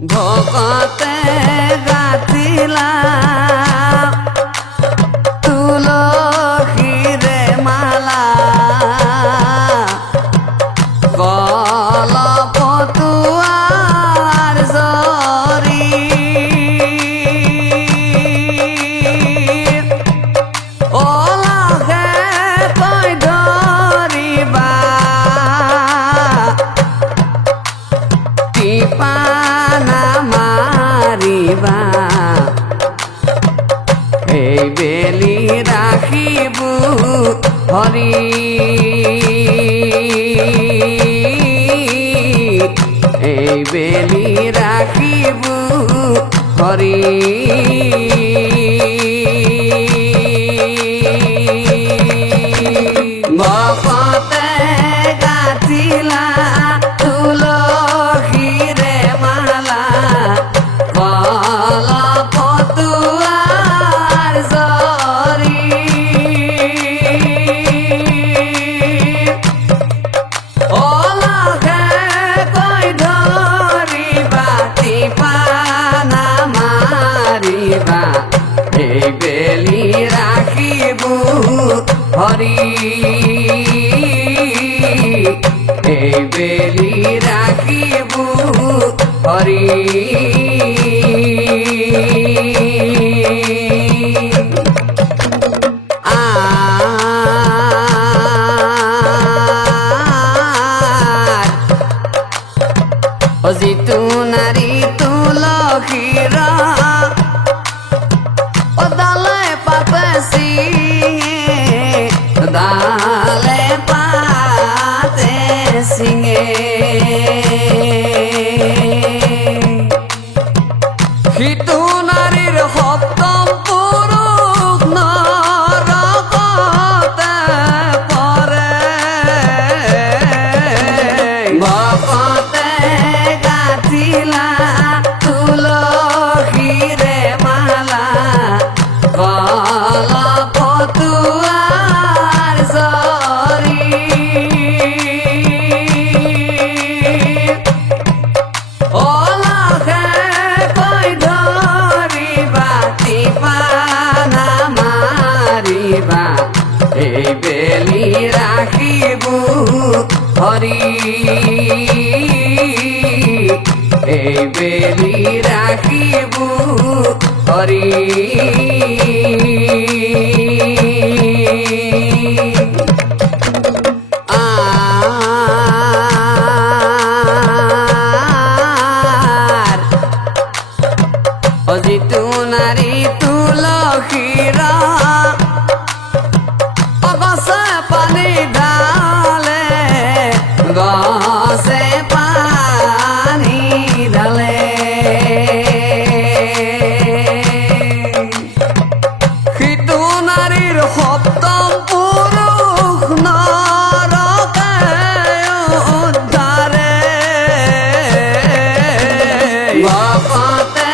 ভকতে গাথিলা তুলসীরে মালা কলপতুয়ার জরি ওলাহে কই ধরিবা টিপানা মারিবা এই বেলি রাখিবু হরি এই বেলি রাখিবু হরি ভকতে গাথিলা তুলসীরে মালা কলপতুয়ার জরি ওলাহে কই ধরিবা টিপানা মারিবা এই বেলি রাখিবু হরি এই বেলি রাখিবু হরি যিটো নারী তুলসীরা দালে পাতেছি দালে পাতে সিঙে সিটো নারীর সপ্তম পুরুষ নরকতে পরে ভকতে গাথিলা তুলসীরে মালা কলপতুয়ার জরি ওলাহে কই ধরিবা টিপানা মারিবা এই বেলি রাখিবু হরি এই বেলি রাখিবু হরি যিটো নারী তুলসীরা গছে পানী ঢালে গছে পানী ঢালে সিটো নারীর সপ্তম পুরুষ নরকে উদ্ধারে ভকতে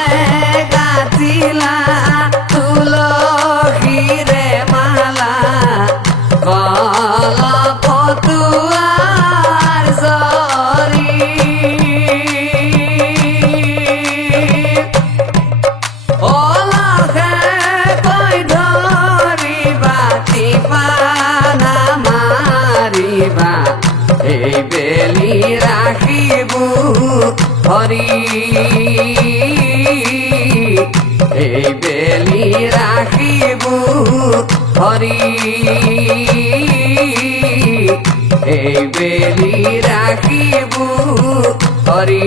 গাথিলা তুলসীরে মালা কলপতুয়ার জরি ওলাহে কই ধরিবা টিপানা মারিবা এই বেলি রাখিবু হরি এই বেলি রাখিবু হরি এই বেলি রাখিবু হরি।